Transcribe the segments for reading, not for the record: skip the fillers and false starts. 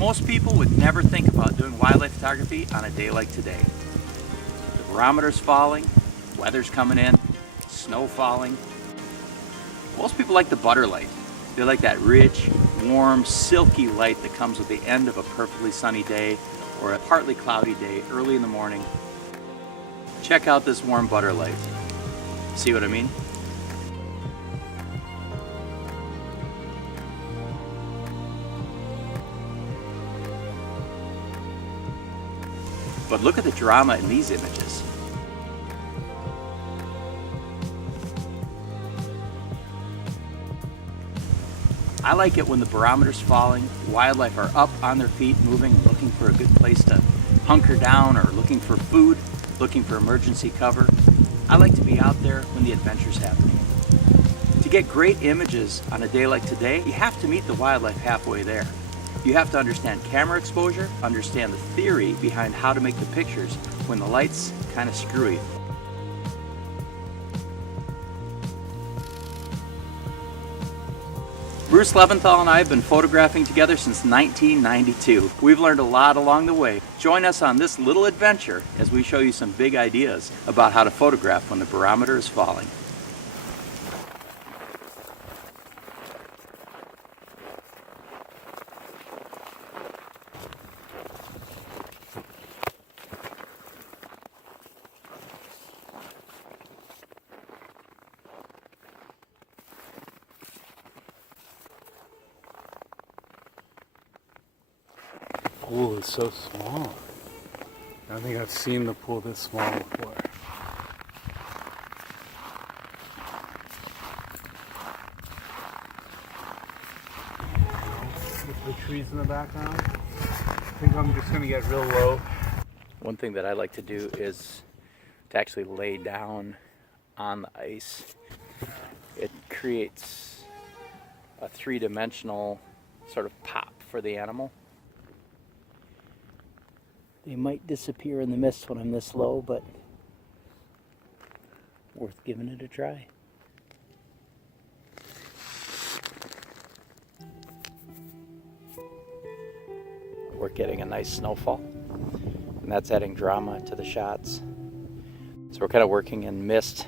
Most people would never think about doing wildlife photography on a day like today. The barometer's falling, weather's coming in, snow falling. Most people like the butter light. They like that rich, warm, silky light that comes with the end of a perfectly sunny day or a partly cloudy day early in the morning. Check out this warm butter light. See what I mean? But look at the drama in these images. I like it when the barometer's falling, wildlife are up on their feet, moving, looking for a good place to hunker down or looking for food, looking for emergency cover. I like to be out there when the adventure's happening. To get great images on a day like today, you have to meet the wildlife halfway there. You have to understand camera exposure, understand the theory behind how to make the pictures when the light's kind of screwy. Bruce Leventhal and I have been photographing together since 1992. We've learned a lot along the way. Join us on this little adventure as we show you some big ideas about how to photograph when the barometer is falling. Pool is so small. I don't think I've seen the pool this small before. With the trees in the background, I think I'm just gonna get real low. One thing that I like to do is to actually lay down on the ice. It creates a three-dimensional sort of pop for the animal. They might disappear in the mist when I'm this low, but worth giving it a try. We're getting a nice snowfall, and that's adding drama to the shots. So we're kind of working in mist,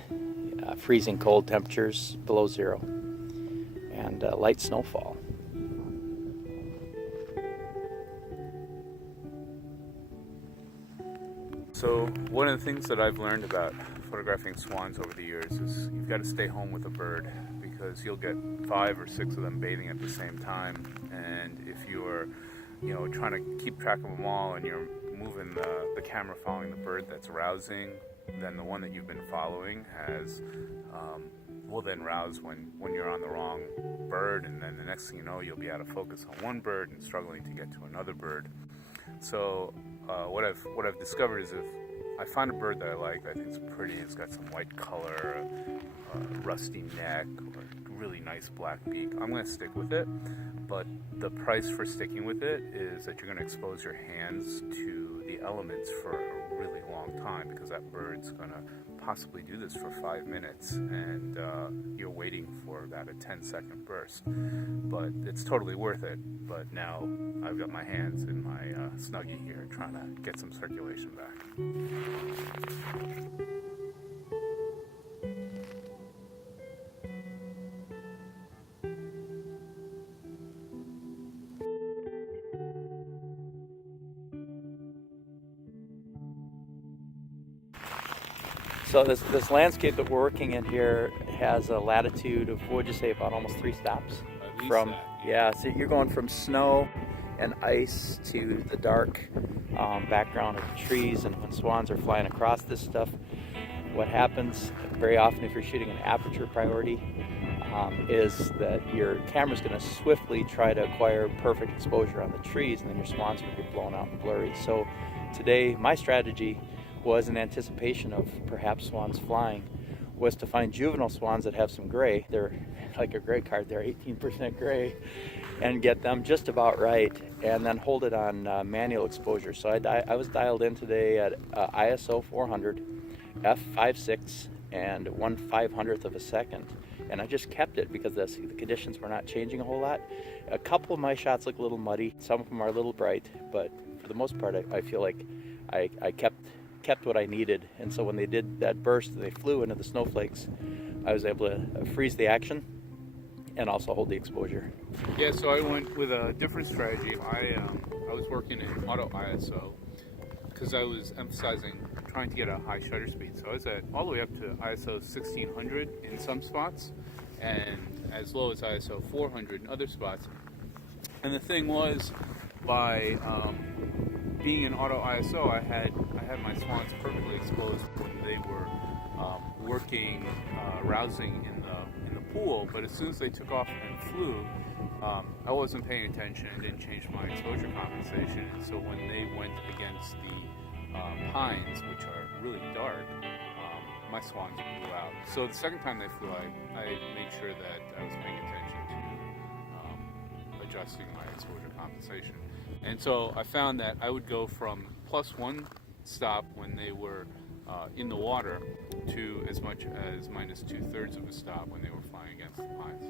freezing cold temperatures below zero, and light snowfall. So one of the things that I've learned about photographing swans over the years is you've got to stay home with a bird, because you'll get 5 or 6 of them bathing at the same time, and if you're trying to keep track of them all and you're moving the camera following the bird that's rousing, then the one that you've been following will then rouse when you're on the wrong bird, and then the next thing you know, you'll be out of focus on one bird and struggling to get to another bird. So what I've discovered is if I find a bird that I like, I think it's pretty, it's got some white color, a rusty neck, or a really nice black beak, I'm going to stick with it. But the price for sticking with it is that you're going to expose your hands to the elements for a really long time, because that bird's going to possibly do this for 5 minutes, and you're waiting for about a 10-second burst. But it's totally worth it. But now I've got my hands in my Snuggie here trying to get some circulation back. So this landscape that we're working in here has a latitude of, what would you say, about almost 3 stops? From yeah, so you're going from snow and ice to the dark background of the trees, and when swans are flying across this stuff, what happens very often if you're shooting an aperture priority is that your camera's going to swiftly try to acquire perfect exposure on the trees, and then your swans are going to be blown out and blurry. So today my strategy was, in anticipation of perhaps swans flying, was to find juvenile swans that have some gray. They're like a gray card, they're 18% gray, and get them just about right, and then hold it on manual exposure. So I was dialed in today at ISO 400, f5.6, and 1/500th of a second, and I just kept it because the conditions were not changing a whole lot. A couple of my shots look a little muddy, some of them are a little bright, but for the most part I feel like I kept what I needed. And so when they did that burst and they flew into the snowflakes, I was able to freeze the action and also hold the exposure. Yeah, so I went with a different strategy. I was working in auto ISO because I was emphasizing trying to get a high shutter speed. So I was at all the way up to ISO 1600 in some spots and as low as ISO 400 in other spots. And the thing was, by being in auto ISO, I had my swans perfectly exposed when they were working, rousing in the pool. But as soon as they took off and flew, I wasn't paying attention and didn't change my exposure compensation. And so when they went against the pines, which are really dark, my swans blew out. So the second time they flew, I made sure that I was paying attention to adjusting my exposure compensation. And so I found that I would go from +1 stop when they were in the water to as much as -2/3 of a stop when they were flying against the pines.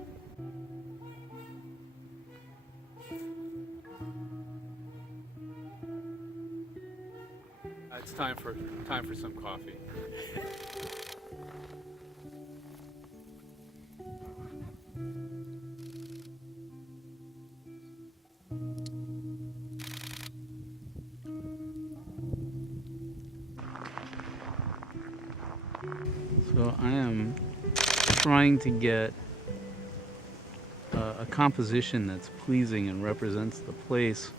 It's time for some coffee. So I am trying to get a composition that's pleasing and represents the place.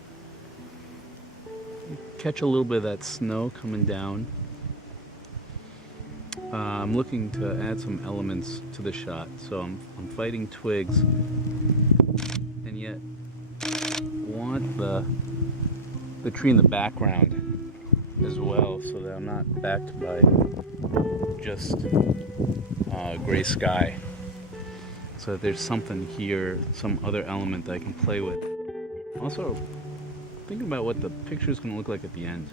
Catch a little bit of that snow coming down. I'm looking to add some elements to the shot, so I'm fighting twigs, and yet want the tree in the background as well, so that I'm not backed by just gray sky. So that there's something here, some other element that I can play with. Also, thinking about what the picture is going to look like at the end.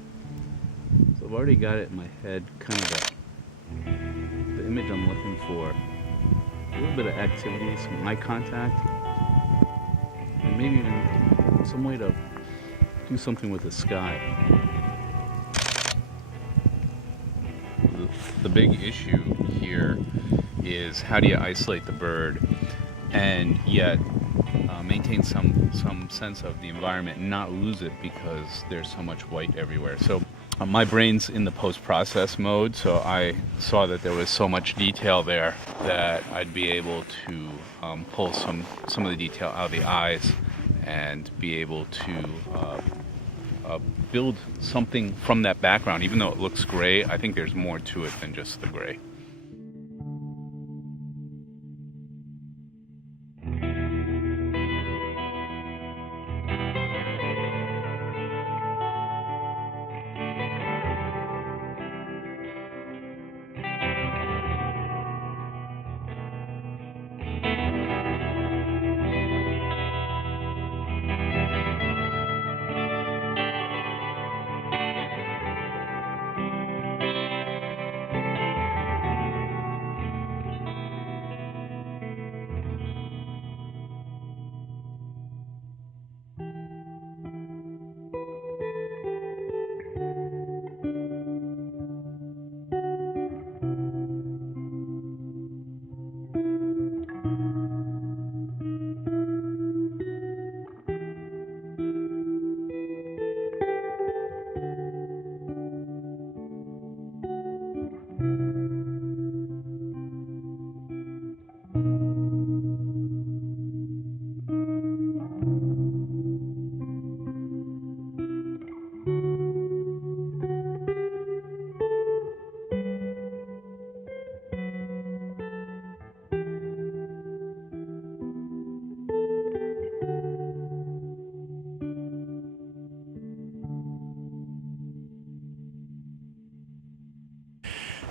So I've already got it in my head, kind of the image I'm looking for. A little bit of activity, some eye contact, and maybe even some way to do something with the sky. The big issue here is how do you isolate the bird and yet maintain some sense of the environment and not lose it because there's so much white everywhere. So my brain's in the post-process mode, so I saw that there was so much detail there that I'd be able to pull some of the detail out of the eyes and be able to build something from that background. Even though it looks gray, I think there's more to it than just the gray.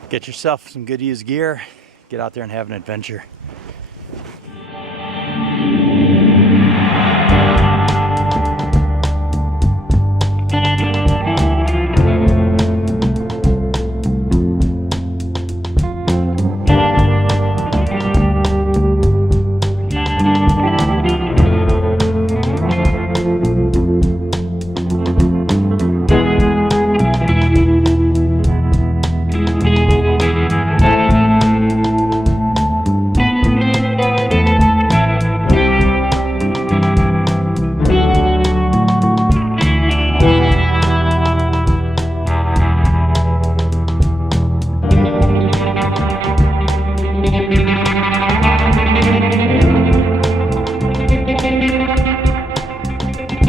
Get yourself some good used gear, get out there and have an adventure.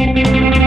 Thank you.